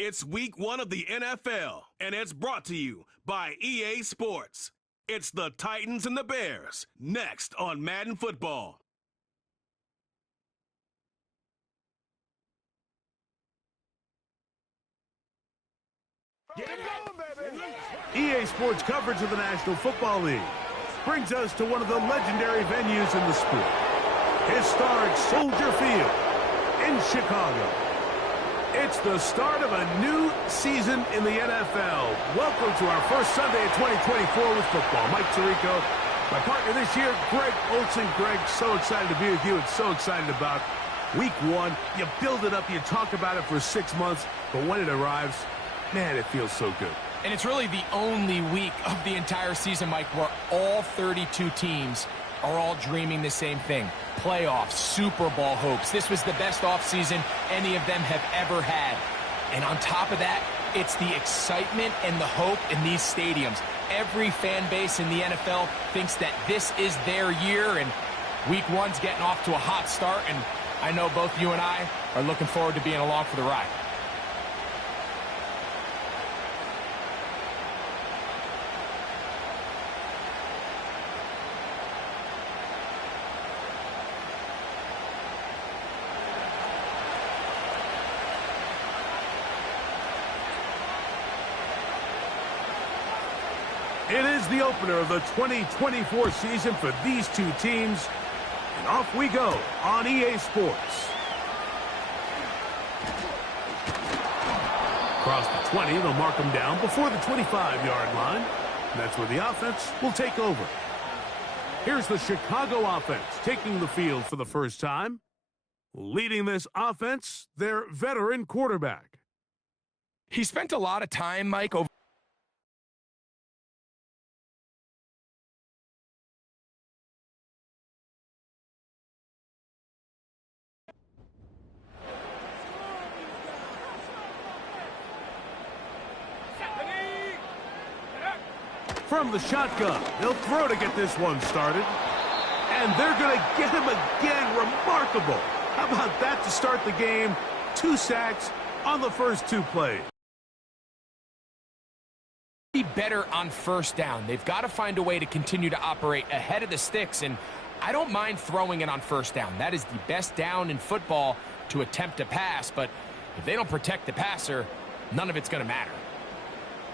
It's week 1 of the NFL, and it's brought to you by EA Sports. It's the Titans and the Bears, next on Madden Football. Get it going, baby! EA Sports coverage of the National Football League brings us to one of the legendary venues in the sport. Historic Soldier Field in Chicago. It's the start of a new season in the NFL. Welcome to our first Sunday of 2024 with football. Mike Tirico, my partner this year, Greg Olsen. Greg, so excited to be with you and so excited about week 1. You build it up, you talk about it for 6 months, but when it arrives, man, it feels so good. And it's really the only week of the entire season, Mike, where all 32 teams are all dreaming the same thing. Playoffs, Super Bowl hopes. This was the best offseason any of them have ever had. And on top of that, it's the excitement and the hope in these stadiums. Every fan base in the NFL thinks that this is their year, and week 1's getting off to a hot start, and I know both you and I are looking forward to being along for the ride. It is the opener of the 2024 season for these two teams. And off we go on EA Sports. Across the 20, they'll mark them down before the 25-yard line. And that's where the offense will take over. Here's the Chicago offense taking the field for the first time. Leading this offense, their veteran quarterback. He spent a lot of time, Mike, over from the shotgun. They'll throw to get this one started. And they're going to get him again. Remarkable. How about that to start the game? 2 sacks on the first 2 plays. Be better on first down. They've got to find a way to continue to operate ahead of the sticks, and I don't mind throwing it on first down. That is the best down in football to attempt a pass, but if they don't protect the passer, none of it's going to matter.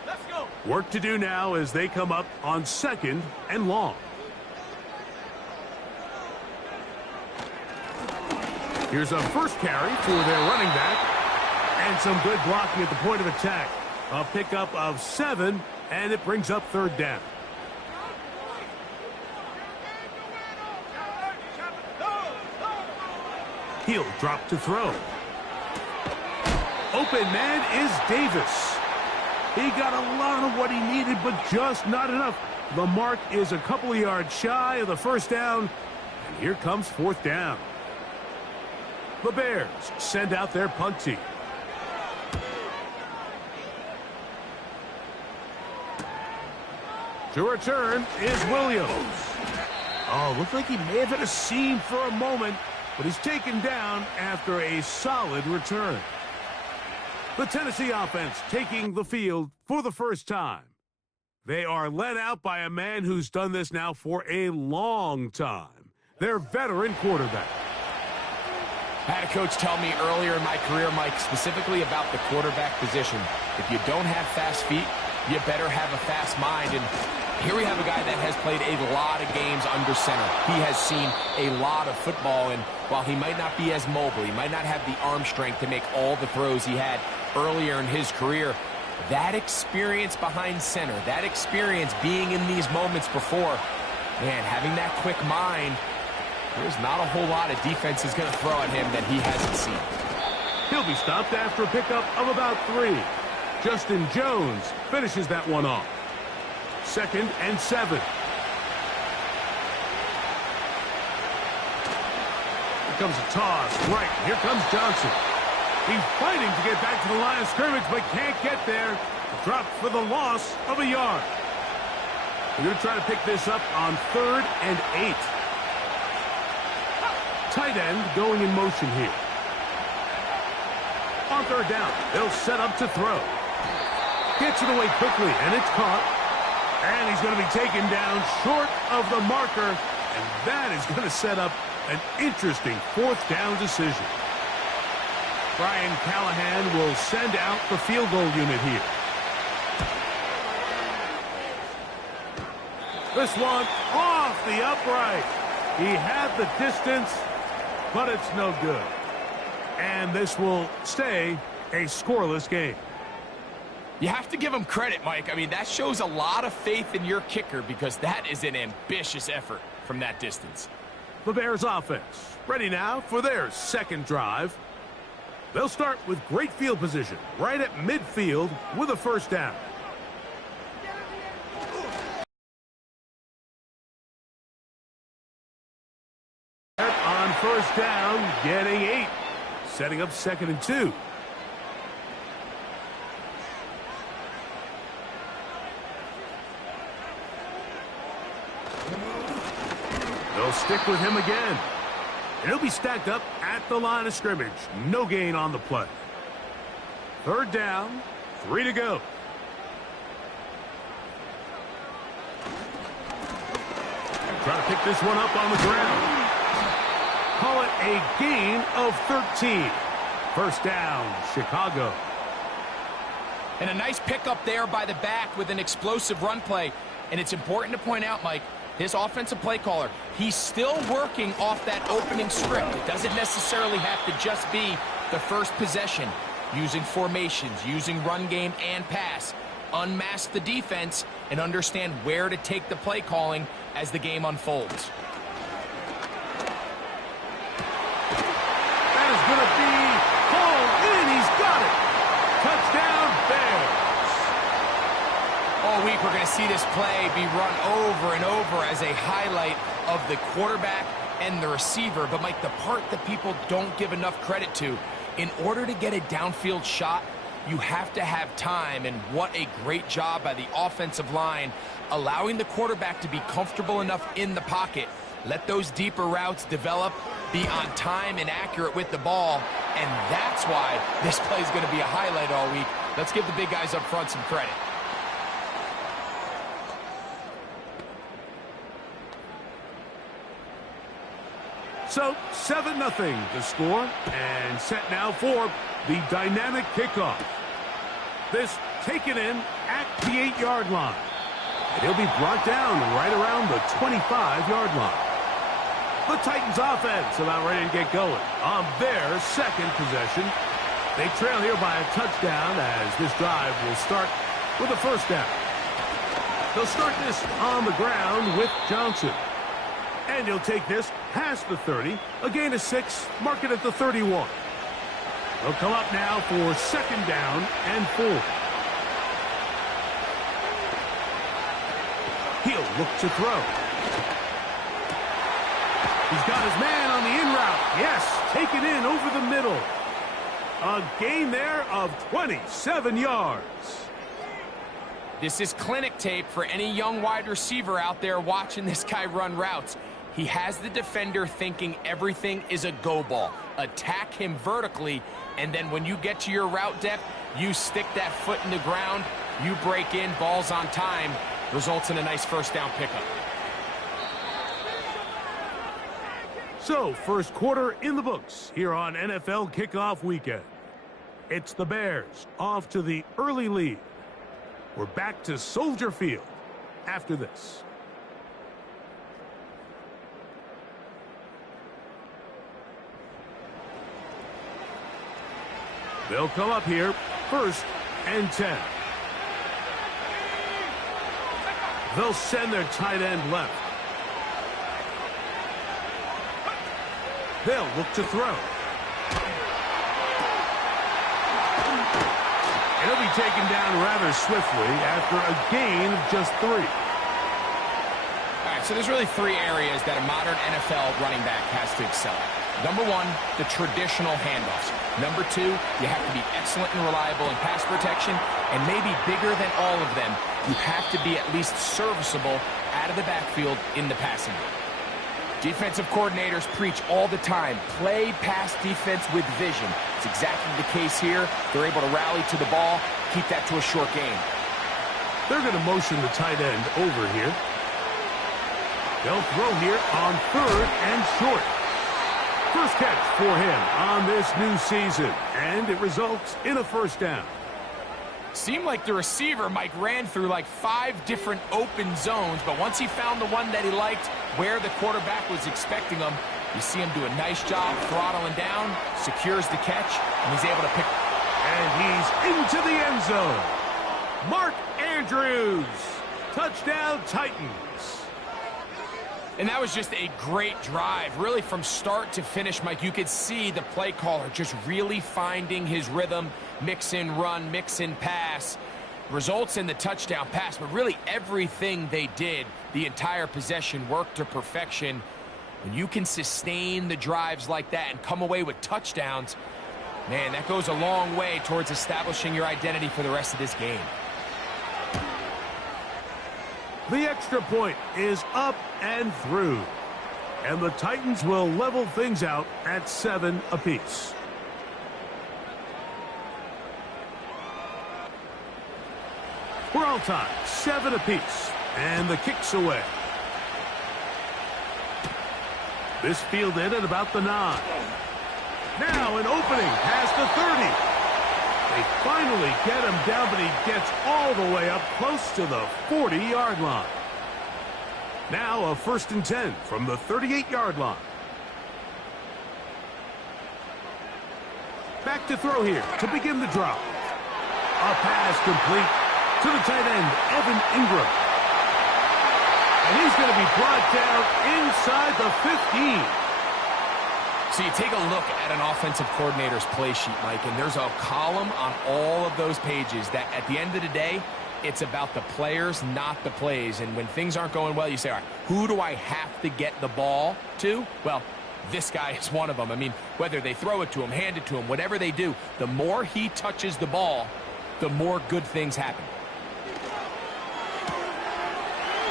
Let's go! Work to do now as they come up on 2nd and long. Here's a first carry for their running back. And some good blocking at the point of attack. A pickup of 7, and it brings up 3rd down. He'll drop to throw. Open man is Davis. He got a lot of what he needed, but just not enough. The mark is a couple of yards shy of the first down, and here comes 4th down. The Bears send out their punt team. To return is Williams. Oh, looked like he may have hit a seam for a moment, but he's taken down after a solid return. The Tennessee offense taking the field for the first time. They are led out by a man who's done this now for a long time. Their veteran quarterback. I had a coach tell me earlier in my career, Mike, specifically about the quarterback position. If you don't have fast feet, you better have a fast mind. And here we have a guy that has played a lot of games under center. He has seen a lot of football, and while he might not be as mobile, he might not have the arm strength to make all the throws he had earlier in his career, that experience behind center, that experience being in these moments before, man, having that quick mind, there's not a whole lot of defense is going to throw at him that he hasn't seen. He'll be stopped after a pickup of about 3. Justin Jones finishes that one off. 2nd and 7. Here comes a toss. Right, here comes Johnson. He's fighting to get back to the line of scrimmage, but can't get there. Dropped for the loss of a yard. They're going to try to pick this up on 3rd and 8. Tight end going in motion here. On On third down, they'll set up to throw. Gets it away quickly, and it's caught. And he's going to be taken down short of the marker, and that is going to set up an interesting fourth down decision. Brian Callahan will send out the field goal unit here. This one off the upright. He had the distance, but it's no good. And this will stay a scoreless game. You have to give him credit, Mike. I mean, that shows a lot of faith in your kicker because that is an ambitious effort from that distance. The Bears offense ready now for their second drive. They'll start with great field position right at midfield with a first down. On first down, getting 8. Setting up 2nd and 2. They'll stick with him again. And he'll be stacked up at the line of scrimmage. No gain on the play. Third down, 3 to go. Trying to pick this one up on the ground. Call it a gain of 13. First down, Chicago. And a nice pickup there by the back with an explosive run play. And it's important to point out, Mike, this offensive play caller, he's still working off that opening script. It doesn't necessarily have to just be the first possession. Using formations, using run game and pass. Unmask the defense and understand where to take the play calling as the game unfolds. That is going to be called in. He's got it. Touchdown, Bears. All week we're going to see this play be run over and over as a highlight of the quarterback and the receiver. But, Mike, the part that people don't give enough credit to, in order to get a downfield shot, you have to have time, and what a great job by the offensive line, allowing the quarterback to be comfortable enough in the pocket. Let those deeper routes develop, be on time and accurate with the ball, and that's why this play is going to be a highlight all week. Let's give the big guys up front some credit. So 7-0 to score, and set now for the dynamic kickoff. This taken in at the 8-yard line. And he'll be brought down right around the 25-yard line. The Titans offense about ready to get going on their second possession. They trail here by a touchdown as this drive will start with a first down. They'll start this on the ground with Johnson. And he'll take this past the 30, a gain of 6, mark it at the 31. They'll come up now for second down and 4. He'll look to throw. He's got his man on the in route. Yes, take it in over the middle. A gain there of 27 yards. This is clinic tape for any young wide receiver out there watching this guy run routes. He has the defender thinking everything is a go ball. Attack him vertically, and then when you get to your route depth, you stick that foot in the ground, you break in, ball's on time, results in a nice first down pickup. So, first quarter in the books here on NFL Kickoff Weekend. It's the Bears off to the early lead. We're back to Soldier Field after this. They'll come up here, first and 10. They'll send their tight end left. They'll look to throw. He'll be taken down rather swiftly after a gain of just 3. All right, so there's really 3 areas that a modern NFL running back has to excel at. Number 1, the traditional handoffs. Number 2, you have to be excellent and reliable in pass protection, and maybe bigger than all of them, you have to be at least serviceable out of the backfield in the passing game. Defensive coordinators preach all the time, play pass defense with vision. It's exactly the case here. They're able to rally to the ball, keep that to a short game. They're going to motion the tight end over here. They'll throw here on 3rd and short. First catch for him on this new season, and it results in a first down. Seemed like the receiver, Mike, ran through like 5 different open zones, but once he found the one that he liked, where the quarterback was expecting him, you see him do a nice job throttling down, secures the catch, and he's able to pick. And he's into the end zone. Mark Andrews, touchdown Titans. And that was just a great drive, really from start to finish, Mike. You could see the play caller just really finding his rhythm, mix in run, mix in pass. Results in the touchdown pass, but really everything they did, the entire possession worked to perfection. When you can sustain the drives like that and come away with touchdowns, man, that goes a long way towards establishing your identity for the rest of this game. The extra point is up and through. And the Titans will level things out at 7 apiece. We're all tied, 7 apiece. And the kick's away. This fielded at about the 9. Now an opening past the 30. They finally get him down, but he gets all the way up close to the 40-yard line. Now a 1st and 10 from the 38-yard line. Back to throw here to begin the drop. A pass complete to the tight end, Evan Ingram. And he's going to be brought down inside the 15. So you take a look at an offensive coordinator's play sheet, Mike, and there's a column on all of those pages that at the end of the day, it's about the players, not the plays. And when things aren't going well, you say, all right, who do I have to get the ball to? Well, this guy is one of them. I mean, whether they throw it to him, hand it to him, whatever they do, the more he touches the ball, the more good things happen.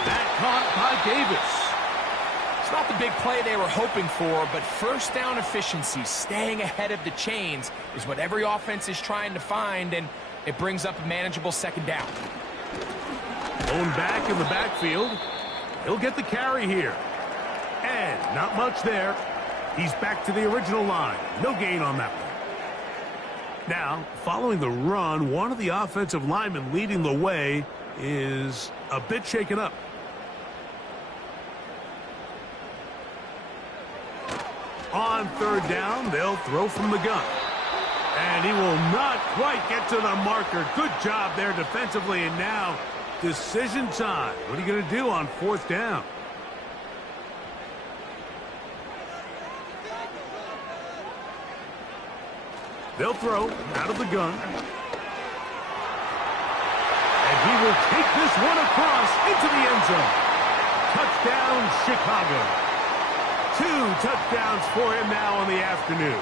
That caught by Davis. It's not the big play they were hoping for, but first down efficiency, staying ahead of the chains, is what every offense is trying to find, and it brings up a manageable 2nd down. Going back in the backfield. He'll get the carry here. And not much there. He's back to the original line. No gain on that one. Now, following the run, one of the offensive linemen leading the way is a bit shaken up. On 3rd down, they'll throw from the gun. And he will not quite get to the marker. Good job there defensively. And now, decision time. What are you going to do on 4th down? They'll throw out of the gun. And he will take this one across into the end zone. Touchdown, Chicago. 2 touchdowns for him now in the afternoon.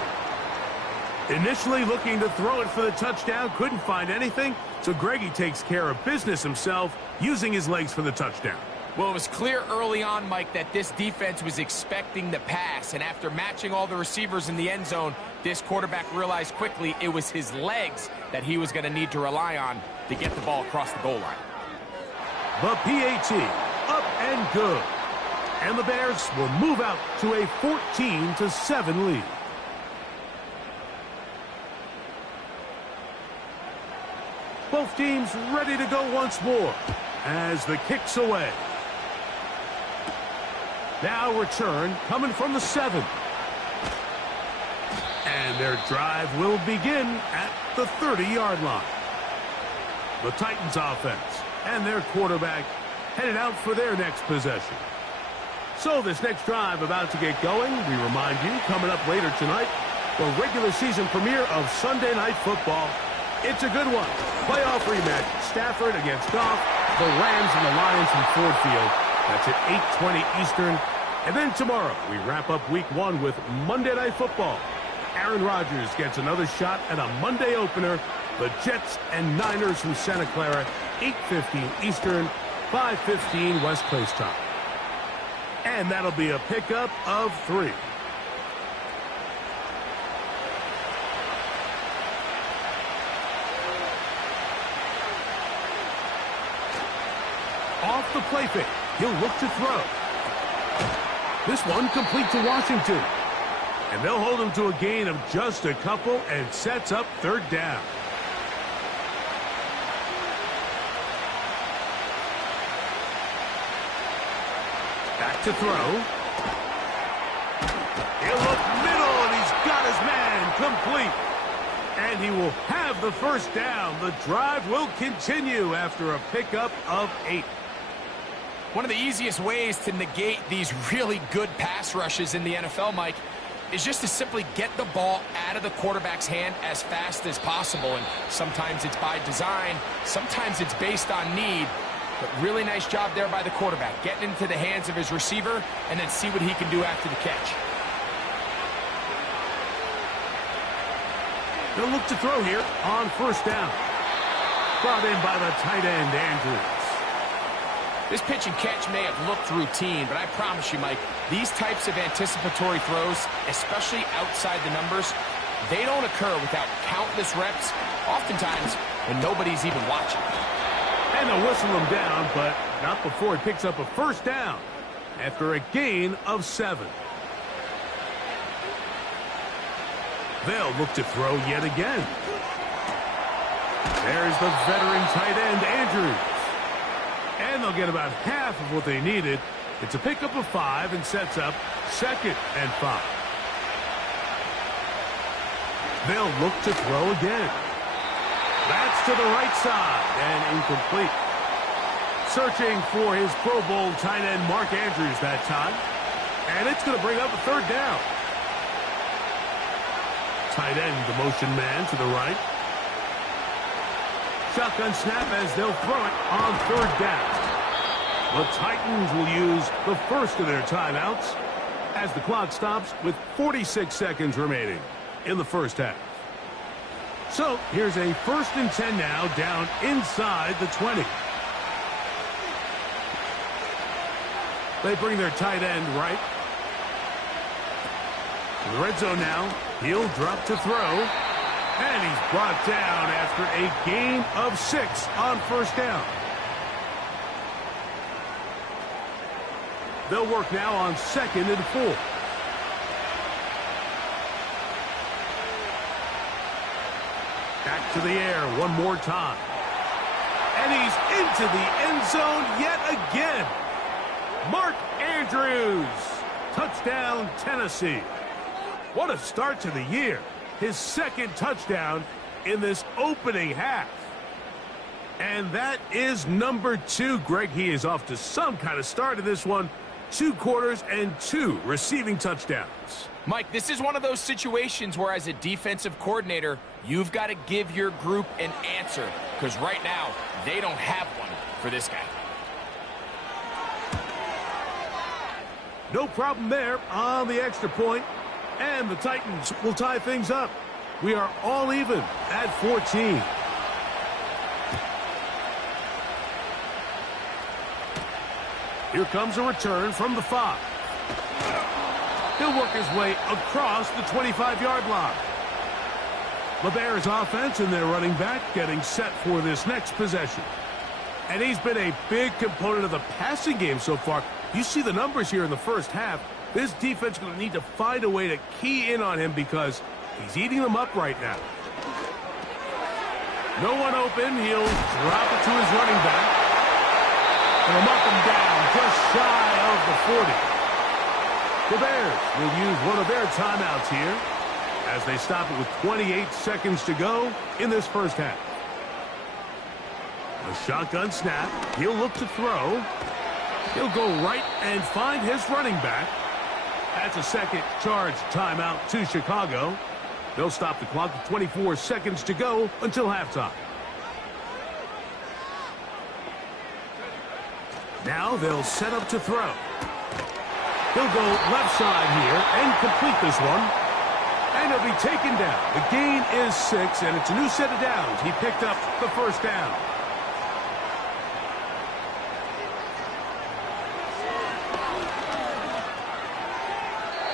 Initially looking to throw it for the touchdown, couldn't find anything, so Greggy takes care of business himself, using his legs for the touchdown. Well, it was clear early on, Mike, that this defense was expecting the pass, and after matching all the receivers in the end zone, this quarterback realized quickly it was his legs that he was going to need to rely on to get the ball across the goal line. The PAT, up and good. And the Bears will move out to a 14-7 lead. Both teams ready to go once more as the kick's away. Now return coming from the 7. And their drive will begin at the 30-yard line. The Titans offense and their quarterback headed out for their next possession. So this next drive about to get going, we remind you, coming up later tonight, the regular season premiere of Sunday Night Football. It's a good one. Playoff rematch, Stafford against Goff, the Rams and the Lions from Ford Field. That's at 8:20 Eastern. And then tomorrow, we wrap up Week 1 with Monday Night Football. Aaron Rodgers gets another shot at a Monday opener. The Jets and Niners from Santa Clara, 8:15 Eastern, 5:15 West Coast time. And that'll be a pickup of 3. Off the play fake. He'll look to throw. This one complete to Washington. And they'll hold him to a gain of just a couple and sets up 3rd down. Back to throw. He'll look middle, and he's got his man complete. And he will have the 1st down. The drive will continue after a pickup of 8. One of the easiest ways to negate these really good pass rushes in the NFL, Mike, is just to simply get the ball out of the quarterback's hand as fast as possible. And sometimes it's by design, sometimes it's based on need. But really nice job there by the quarterback, getting into the hands of his receiver and then see what he can do after the catch. They'll look to throw here on 1st down. Brought in by the tight end, Andrews. This pitch and catch may have looked routine, but I promise you, Mike, these types of anticipatory throws, especially outside the numbers, they don't occur without countless reps, oftentimes when nobody's even watching. And they'll whistle him down, but not before he picks up a 1st down after a gain of 7. They'll look to throw yet again. There's the veteran tight end, Andrews. And they'll get about half of what they needed. It's a pickup of 5 and sets up 2nd and 5. They'll look to throw again. That's to the right side and incomplete. Searching for his Pro Bowl tight end, Mark Andrews, that time. And it's going to bring up a 3rd down. Tight end, the motion man to the right. Shotgun snap as they'll throw it on 3rd down. The Titans will use the first of their timeouts as the clock stops with 46 seconds remaining in the 1st half. So here's a 1st and 10 now down inside the 20. They bring their tight end right. In the red zone now, he'll drop to throw. And he's brought down after a gain of 6 on 1st down. They'll work now on 2nd and 4. Back to the air one more time. And he's into the end zone yet again. Mark Andrews. Touchdown, Tennessee. What a start to the year. His 2nd touchdown in this opening half. And that is number 2. Greg, he is off to some kind of start in this one. 2 quarters and 2 receiving touchdowns. Mike, this is one of those situations where as a defensive coordinator, you've got to give your group an answer. Because right now, they don't have one for this guy. No problem there on the extra point. And the Titans will tie things up. We are all even at 14. Here comes a return from the 5. He'll work his way across the 25-yard line. The Bears offense and their running back getting set for this next possession. And he's been a big component of the passing game so far. You see the numbers here in the 1st half. This defense is going to need to find a way to key in on him because he's eating them up right now. No one open. He'll drop it to his running back. And he'll knock him down just shy of the 40. The Bears will use one of their timeouts here as they stop it with 28 seconds to go in this 1st half. A shotgun snap. He'll look to throw. He'll go right and find his running back. That's a 2nd charge timeout to Chicago. They'll stop the clock with 24 seconds to go until halftime. Now they'll set up to throw. He'll go left side here and complete this one. And he'll be taken down. The gain is 6, and it's a new set of downs. He picked up the 1st down.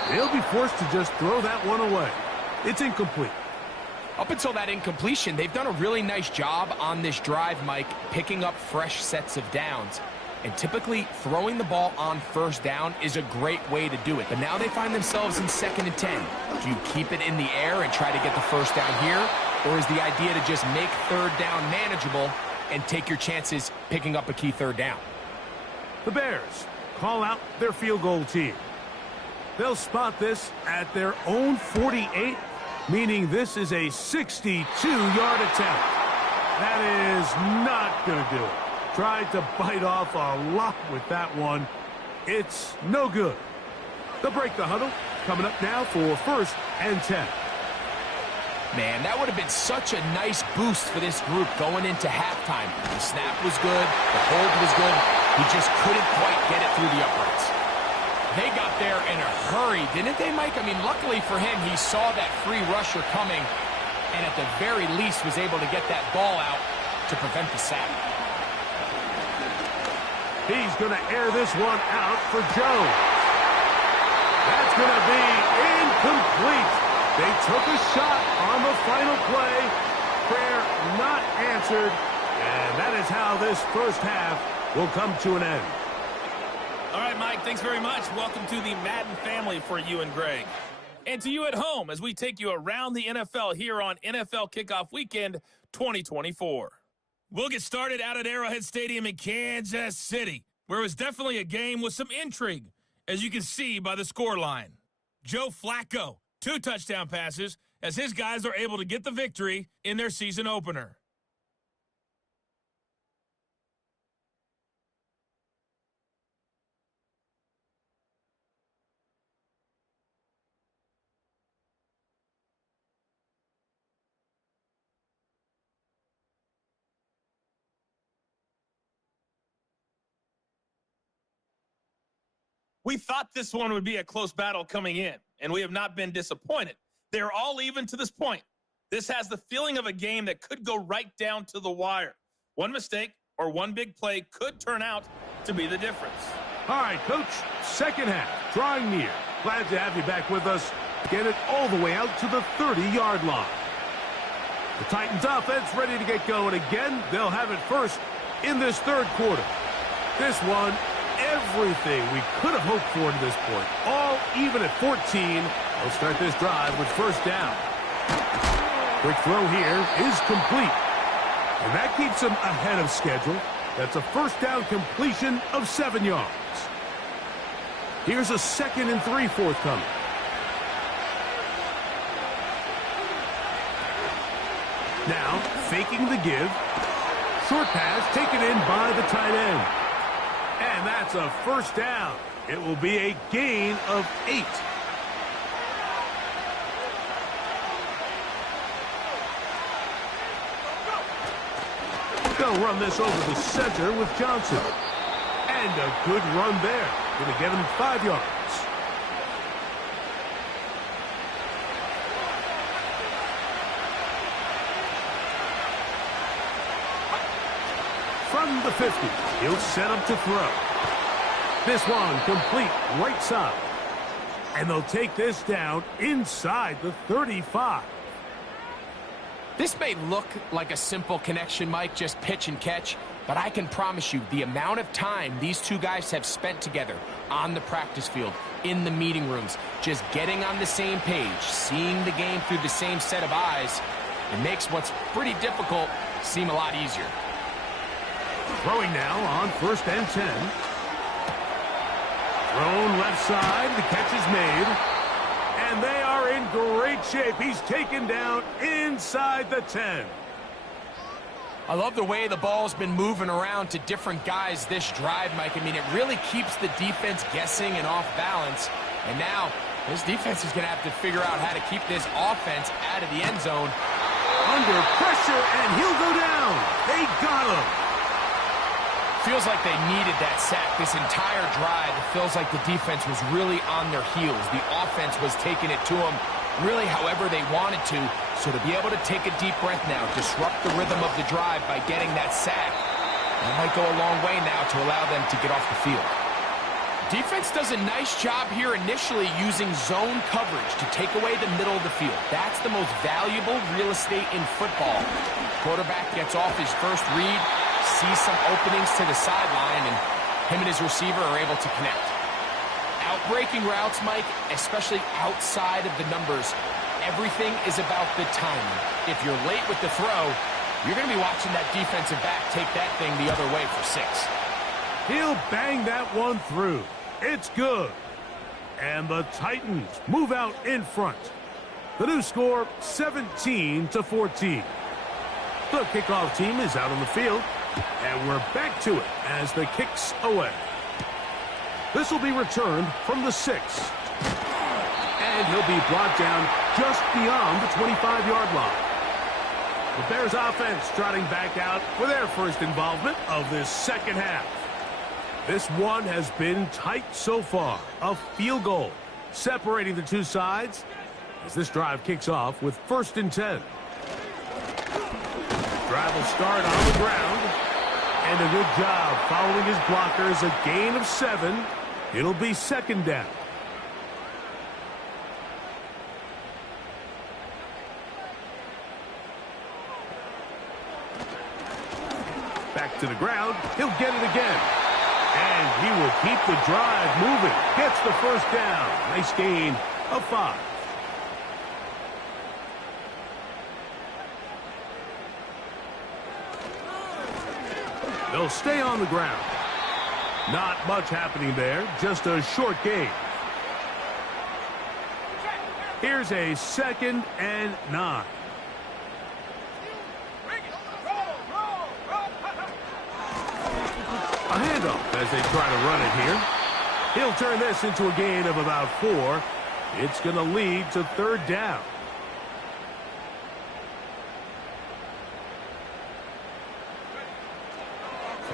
They'll be forced to just throw that one away. It's incomplete. Up until that incompletion, they've done a really nice job on this drive, Mike, picking up fresh sets of downs. And typically, throwing the ball on first down is a great way to do it. But now they find themselves in 2nd and 10. Do you keep it in the air and try to get the first down here? Or is the idea to just make 3rd down manageable and take your chances picking up a key 3rd down? The Bears call out their field goal team. They'll spot this at their own 48, meaning this is a 62-yard attempt. That is not going to do it. Tried to bite off a lot with that one. It's no good. They'll break the huddle. Coming up now for 1st and 10. Man, that would have been such a nice boost for this group going into halftime. The snap was good. The hold was good. He just couldn't quite get it through the uprights. They got there in a hurry, didn't they, Mike? I mean, luckily for him, he saw that free rusher coming and at the very least was able to get that ball out to prevent the sack. He's going to air this one out for Jones. That's going to be incomplete. They took a shot on the final play. Prayer not answered. And that is how this first half will come to an end. All right, Mike, thanks very much. Welcome to the Madden family for you and Greg. And to you at home as we take you around the NFL here on NFL Kickoff Weekend 2024. We'll get started out at Arrowhead Stadium in Kansas City, where it was definitely a game with some intrigue, as you can see by the scoreline. Joe Flacco, 2 touchdown passes, as his guys are able to get the victory in their season opener. We thought this one would be a close battle coming in, and we have not been disappointed. They're all even to this point. This has the feeling of a game that could go right down to the wire. One mistake or one big play could turn out to be the difference. All right, Coach, second half, drawing near. Glad to have you back with us. Get it all the way out to the 30-yard line. The Titans offense ready to get going again. They'll have it first in this 3rd quarter. This one, everything we could have hoped for to this point. All even at 14. They'll start this drive with 1st down. Quick throw here is complete. And that keeps them ahead of schedule. That's a 1st down completion of 7 yards. Here's a 2nd and 3 forthcoming. Now, faking the give. Short pass taken in by the tight end. And that's a 1st down. It will be a gain of 8. They'll run this over the center with Johnson. And a good run there. Going to get him 5 yards. From the 50, he'll set up to throw. This one complete right side. And they'll take this down inside the 35. This may look like a simple connection, Mike, just pitch and catch, but I can promise you the amount of time these two guys have spent together on the practice field, in the meeting rooms, just getting on the same page, seeing the game through the same set of eyes, it makes what's pretty difficult seem a lot easier. Throwing now on 1st and 10. Thrown left side, the catch is made. And they are in great shape. He's taken down inside the 10. I love the way the ball's been moving around to different guys this drive, Mike. I mean, it really keeps the defense guessing and off balance. And now, this defense is going to have to figure out how to keep this offense out of the end zone. Under pressure, and he'll go down. They got him. Feels like they needed that sack this entire drive. It feels like the defense was really on their heels. The offense was taking it to them really however they wanted to. So to be able to take a deep breath now, disrupt the rhythm of the drive by getting that sack, that might go a long way now to allow them to get off the field. Defense does a nice job here initially using zone coverage to take away the middle of the field. That's the most valuable real estate in football. Quarterback gets off his first read, sees some openings to the sideline, and him and his receiver are able to connect. Outbreaking routes, Mike, especially outside of the numbers, everything is about the timing. If you're late with the throw, you're going to be watching that defensive back take that thing the other way for 6. He'll bang that one through. It's good. And the Titans move out in front. The new score, 17-14. The kickoff team is out on the field, and we're back to it as the kick's away. This will be returned from the 6. And he'll be brought down just beyond the 25-yard line. The Bears offense trotting back out for their first involvement of this second half. This one has been tight so far. A field goal separating the two sides as this drive kicks off with 1st and 10. Drive will start on the ground. And a good job following his blockers. A gain of 7. It'll be 2nd down. Back to the ground. He'll get it again. And he will keep the drive moving. Gets the 1st down. Nice gain of 5. They'll stay on the ground. Not much happening there. Just a short gain. Here's a 2nd and 9. A handoff as they try to run it here. He'll turn this into a gain of about 4. It's going to lead to 3rd down.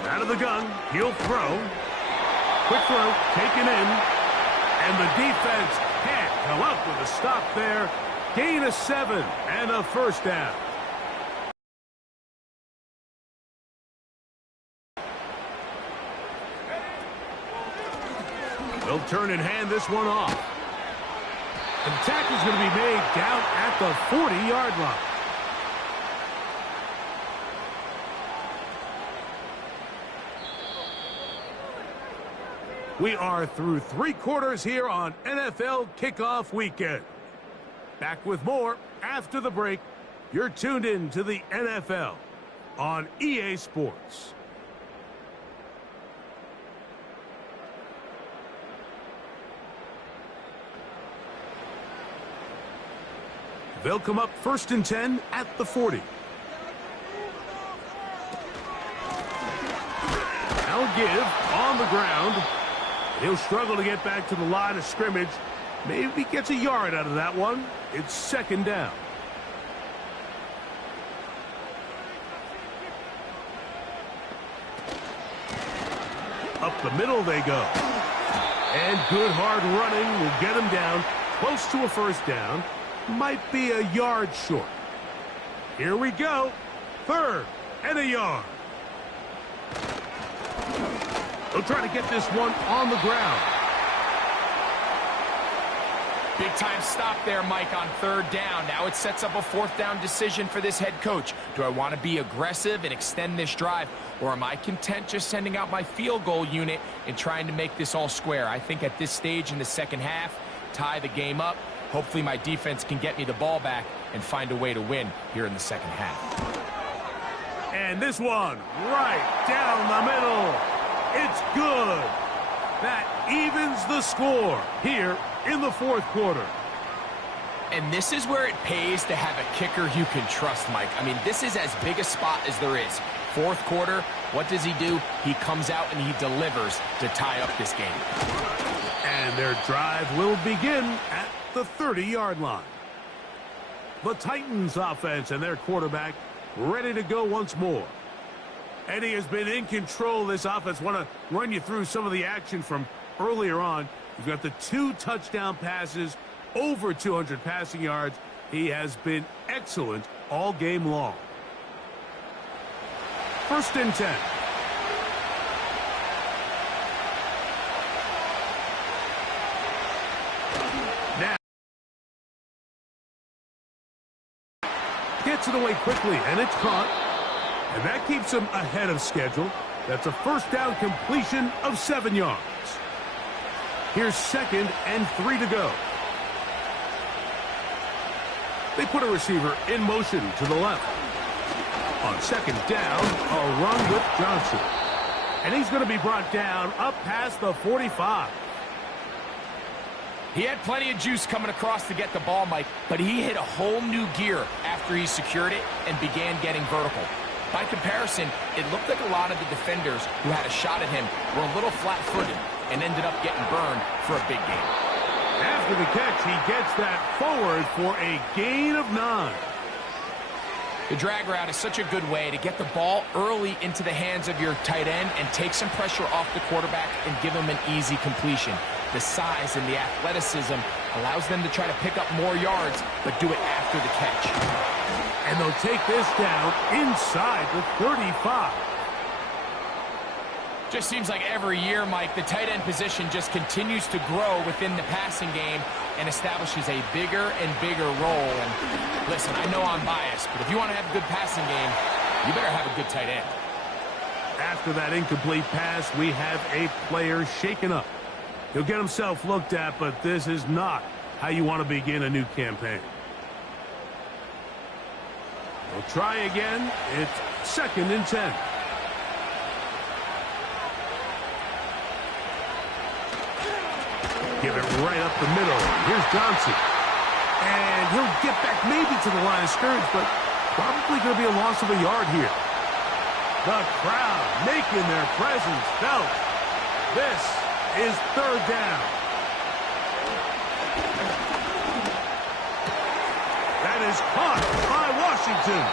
Out of the gun, he'll throw. Quick throw, taken in. And the defense can't come up with a stop there. Gain of 7 and a 1st down. They'll turn and hand this one off. And the tackle's going to be made down at the 40-yard line. We are through 3 quarters here on NFL Kickoff Weekend. Back with more after the break. You're tuned in to the NFL on EA Sports. They'll come up 1st and 10 at the 40. Now give on the ground. He'll struggle to get back to the line of scrimmage. Maybe gets a yard out of that one. It's 2nd down. Up the middle they go. And good hard running will get him down close to a 1st down. Might be a yard short. Here we go. 3rd and a yard. They'll try to get this one on the ground. Big time stop there, Mike, on 3rd down. Now it sets up a 4th down decision for this head coach. Do I want to be aggressive and extend this drive, or am I content just sending out my field goal unit and trying to make this all square? I think at this stage in the second half, tie the game up. Hopefully my defense can get me the ball back and find a way to win here in the second half. And this one right down the middle. It's good. That evens the score here in the 4th quarter. And this is where it pays to have a kicker you can trust, Mike. I mean, this is as big a spot as there is. 4th quarter, what does he do? He comes out and he delivers to tie up this game. And their drive will begin at the 30-yard line. The Titans offense and their quarterback ready to go once more. Eddie has been in control of this offense. Want to run you through some of the action from earlier on. You've got the 2 touchdown passes, over 200 passing yards. He has been excellent all game long. 1st and 10. gets it away quickly, and it's caught. And that keeps him ahead of schedule. That's a first down completion of 7 yards. Here's 2nd and 3 to go. They put a receiver in motion to the left. On 2nd down, a run with Johnson. And he's going to be brought down up past the 45. He had plenty of juice coming across to get the ball, Mike, but he hit a whole new gear after he secured it and began getting vertical. By comparison, it looked like a lot of the defenders who had a shot at him were a little flat-footed and ended up getting burned for a big gain. After the catch, he gets that forward for a gain of 9. The drag route is such a good way to get the ball early into the hands of your tight end and take some pressure off the quarterback and give him an easy completion. The size and the athleticism allows them to try to pick up more yards, but do it after the catch. And they'll take this down inside the 35. Just seems like every year, Mike, the tight end position just continues to grow within the passing game and establishes a bigger and bigger role. And listen, I know I'm biased, but if you want to have a good passing game, you better have a good tight end. After that incomplete pass, we have a player shaken up. He'll get himself looked at, but this is not how you want to begin a new campaign. We'll try again. It's 2nd and 10. Give it right up the middle. Here's Johnson. And he'll get back maybe to the line of scrimmage, but probably going to be a loss of a yard here. The crowd making their presence felt. This is 3rd down. That is caught by Washington.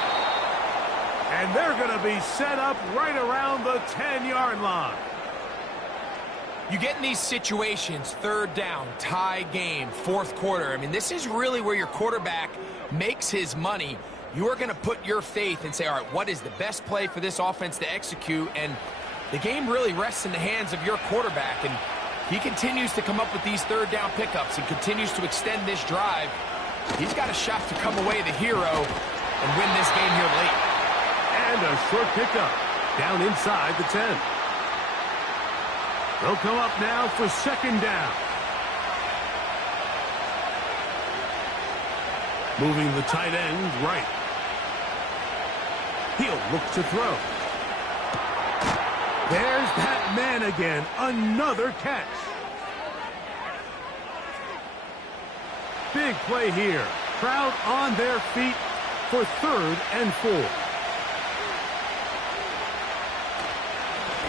And they're going to be set up right around the 10-yard line. You get in these situations, 3rd down, tie game, 4th quarter. I mean, this is really where your quarterback makes his money. You are going to put your faith and say, all right, what is the best play for this offense to execute? And the game really rests in the hands of your quarterback. And he continues to come up with these 3rd down pickups and continues to extend this drive. He's got a shot to come away the hero and win this game here late. And a short pickup down inside the 10. They'll come up now for 2nd down. Moving the tight end right. He'll look to throw. There's that man again. Another catch. Big play here. Crowd on their feet for 3rd and 4.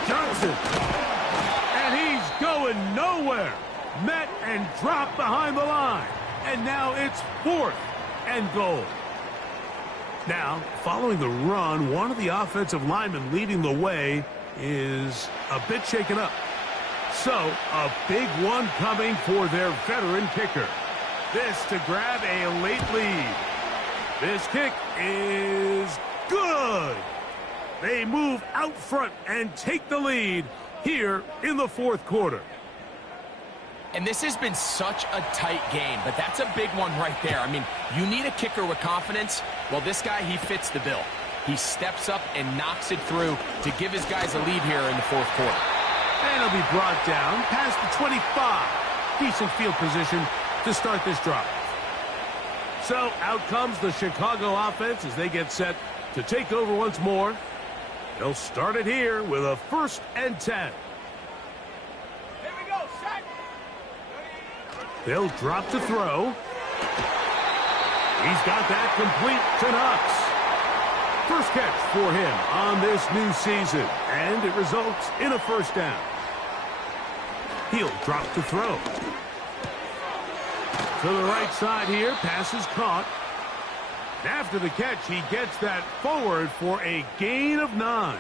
Johnson. And he's going nowhere. Met and dropped behind the line. And now it's 4th and goal. Now, following the run, one of the offensive linemen leading the way is a bit shaken up. So, a big one coming for their veteran kicker. This to grab a late lead. This kick is good. They move out front and take the lead here in the 4th quarter. And this has been such a tight game, but that's a big one right there. I mean, you need a kicker with confidence. Well, this guy, he fits the bill. He steps up and knocks it through to give his guys a lead here in the 4th quarter. And he'll be brought down past the 25. Decent field position to start this drive. So out comes the Chicago offense as they get set to take over once more. They'll start it here with a 1st and 10. Here we go, set. They'll drop to throw. He's got that complete to Knox. First catch for him on this new season, and it results in a 1st down. He'll drop to throw. To the right side here, pass is caught. After the catch, he gets that forward for a gain of 9.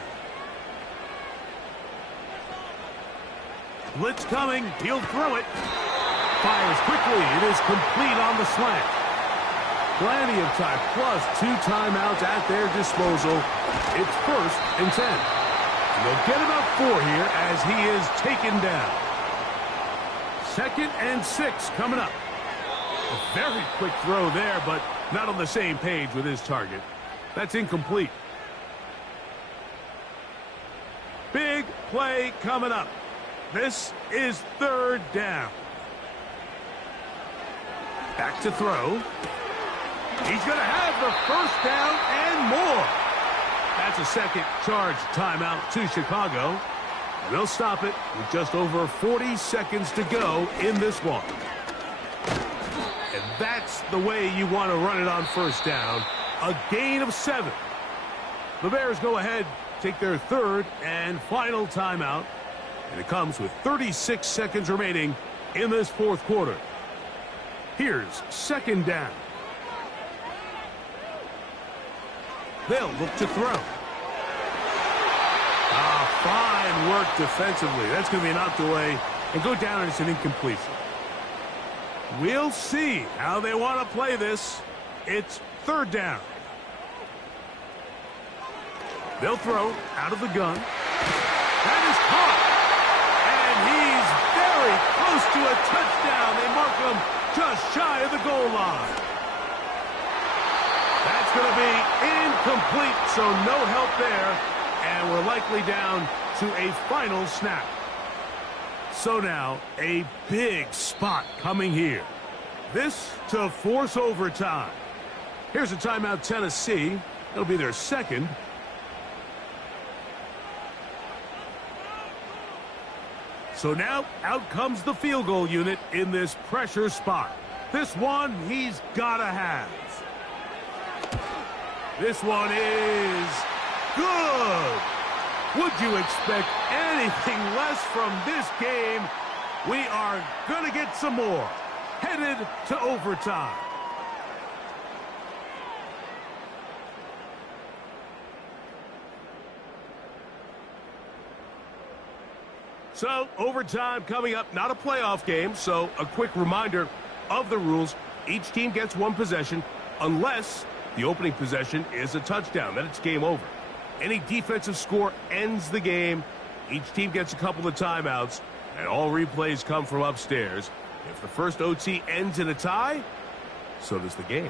Blitz coming. He'll throw it. Fires quickly. It is complete on the slant. Plenty of time, plus 2 timeouts at their disposal. It's 1st and 10. And they'll get about 4 here as he is taken down. 2nd and 6 coming up. A very quick throw there, but not on the same page with his target. That's incomplete. Big play coming up. This is third down. Back to throw. He's going to have the first down and more. That's a second charge timeout to Chicago. And they'll stop it with just over 40 seconds to go in this one. And that's the way you want to run it on first down. A gain of 7. The Bears go ahead, take their third and final timeout. And it comes with 36 seconds remaining in this fourth quarter. Here's second down. They'll look to throw. Fine work defensively. That's going to be knocked away and go down, and it's an incompletion. We'll see how they want to play this. It's third down. They'll throw out of the gun. That is caught. And he's very close to a touchdown. They mark him just shy of the goal line. That's going to be incomplete, so no help there. And we're likely down to a final snap. So now, a big spot coming here. This to force overtime. Here's a timeout, Tennessee. It'll be their second. So now, out comes the field goal unit in this pressure spot. This one, he's got to have. This one is good. Would you expect anything less from this game? We are going to get some more. Headed to overtime. So, overtime coming up. Not a playoff game, so a quick reminder of the rules. Each team gets one possession unless the opening possession is a touchdown. Then it's game over. Any defensive score ends the game. Each team gets a couple of timeouts, and all replays come from upstairs. If the first OT ends in a tie, so does the game.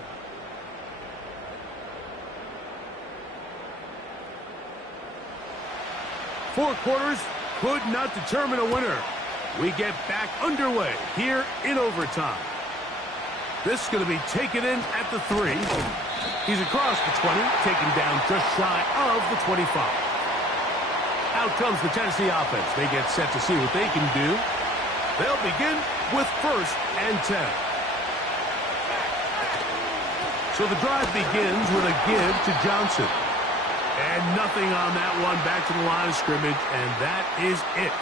Four quarters could not determine a winner. We get back underway here in overtime. This is going to be taken in at the 3. He's across the 20, taken down just shy of the 25. Out comes the Tennessee offense. They get set to see what they can do. They'll begin with first and 10. So the drive begins with a give to Johnson. And nothing on that one, back to the line of scrimmage, and that is it.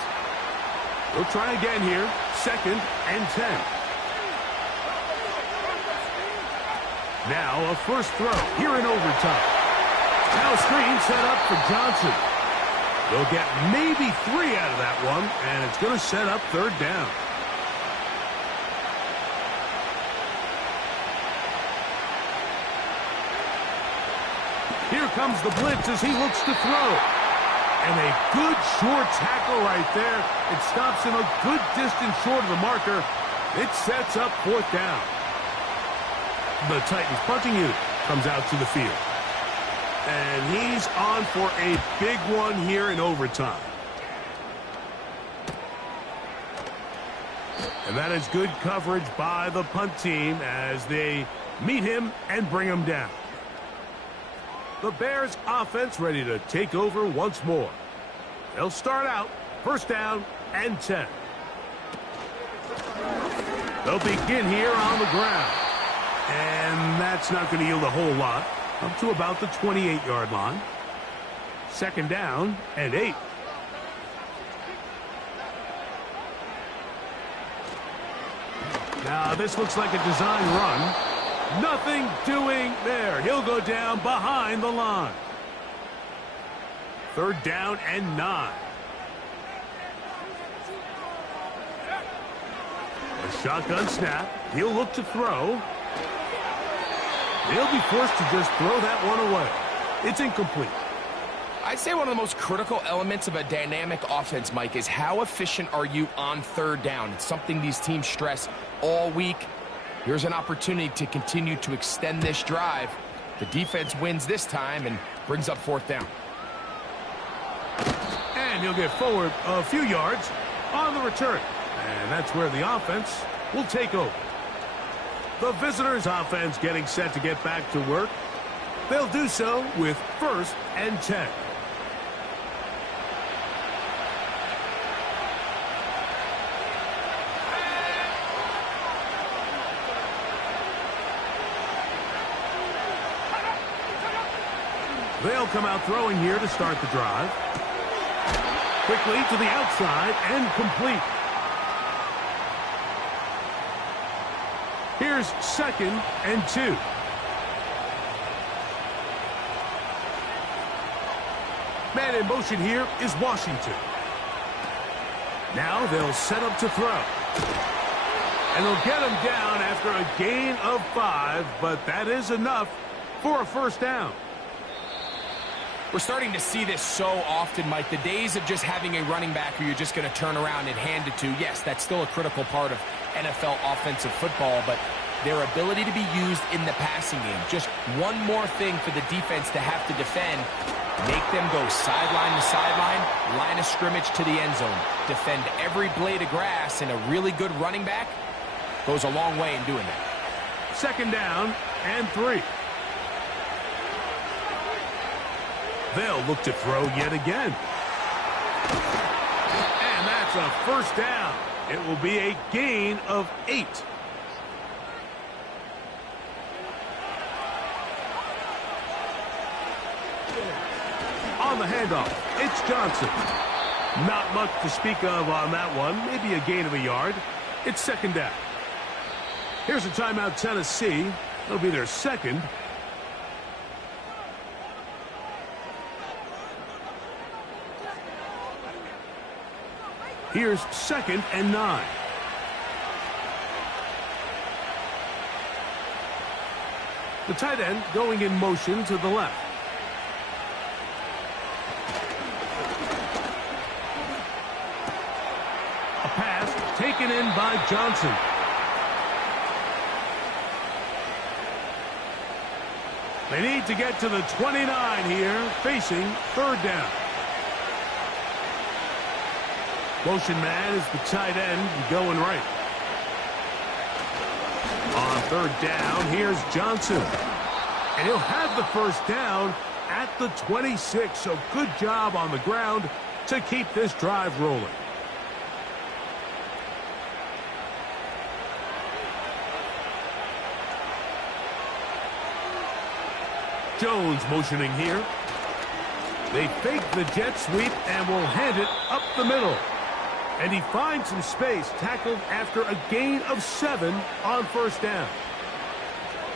We'll try again here, second and 10. Now a first throw here in overtime. Now a screen set up for Johnson. They'll get maybe 3 out of that one, and it's going to set up third down. Here comes the blitz as he looks to throw. And a good short tackle right there. It stops him a good distance short of the marker. It sets up fourth down. The Titans punting unit comes out to the field. And he's on for a big one here in overtime. And that is good coverage by the punt team as they meet him and bring him down. The Bears offense ready to take over once more. They'll start out first down and 10. They'll begin here on the ground. And that's not going to yield a whole lot. Up to about the 28-yard line. Second down and 8. Now this looks like a design run. Nothing doing there. He'll go down behind the line. Third down and 9. A shotgun snap. He'll look to throw. He'll be forced to just throw that one away. It's incomplete. I'd say one of the most critical elements of a dynamic offense, Mike, is how efficient are you on third down. It's something these teams stress all week. Here's an opportunity to continue to extend this drive. The defense wins this time and brings up 4th down. And he'll get forward a few yards on the return. And that's where the offense will take over. The visitors' offense getting set to get back to work. They'll do so with 1st and 10. They'll come out throwing here to start the drive. Quickly to the outside and complete. Here's 2nd and 2. Man in motion here is Washington. Now they'll set up to throw. And they'll get him down after a gain of 5, but that is enough for a 1st down. We're starting to see this so often, Mike. The days of just having a running back who you're just going to turn around and hand it to, yes, that's still a critical part of NFL offensive football, but their ability to be used in the passing game. Just one more thing for the defense to have to defend. Make them go sideline to sideline, line of scrimmage to the end zone. Defend every blade of grass, and a really good running back goes a long way in doing that. 2nd down and 3. They'll look to throw yet again. And that's a 1st down. It will be a gain of 8. On the handoff, it's Johnson. Not much to speak of on that one. Maybe a gain of a yard. It's 2nd down. Here's a timeout, Tennessee. It'll be their 2nd. Here's 2nd and 9. The tight end going in motion to the left. A pass taken in by Johnson. They need to get to the 29 here, facing 3rd down. Motion man is the tight end going right. On 3rd down, here's Johnson. And he'll have the 1st down at the 26. So good job on the ground to keep this drive rolling. Jones motioning here. They fake the jet sweep and will hand it up the middle. And he finds some space, tackled after a gain of 7 on 1st down.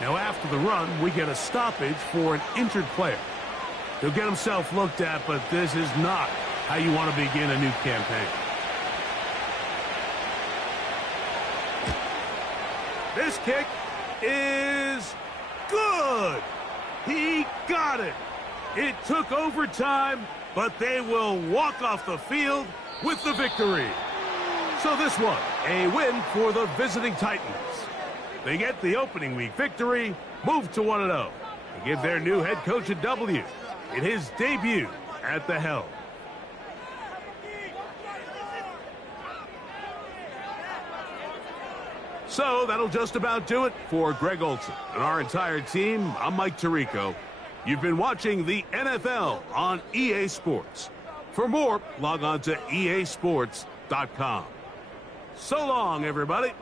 Now after the run, we get a stoppage for an injured player. He'll get himself looked at, but this is not how you want to begin a new campaign. This kick is good. He got it. It took overtime, but they will walk off the field with the victory. So this one, a win for the visiting Titans. They get the opening week victory, move to 1-0, and give their new head coach a W in his debut at the helm. So that'll just about do it for Greg Olson and our entire team. I'm Mike Tirico. You've been watching the NFL on EA Sports. For more, log on to easports.com. So long, everybody.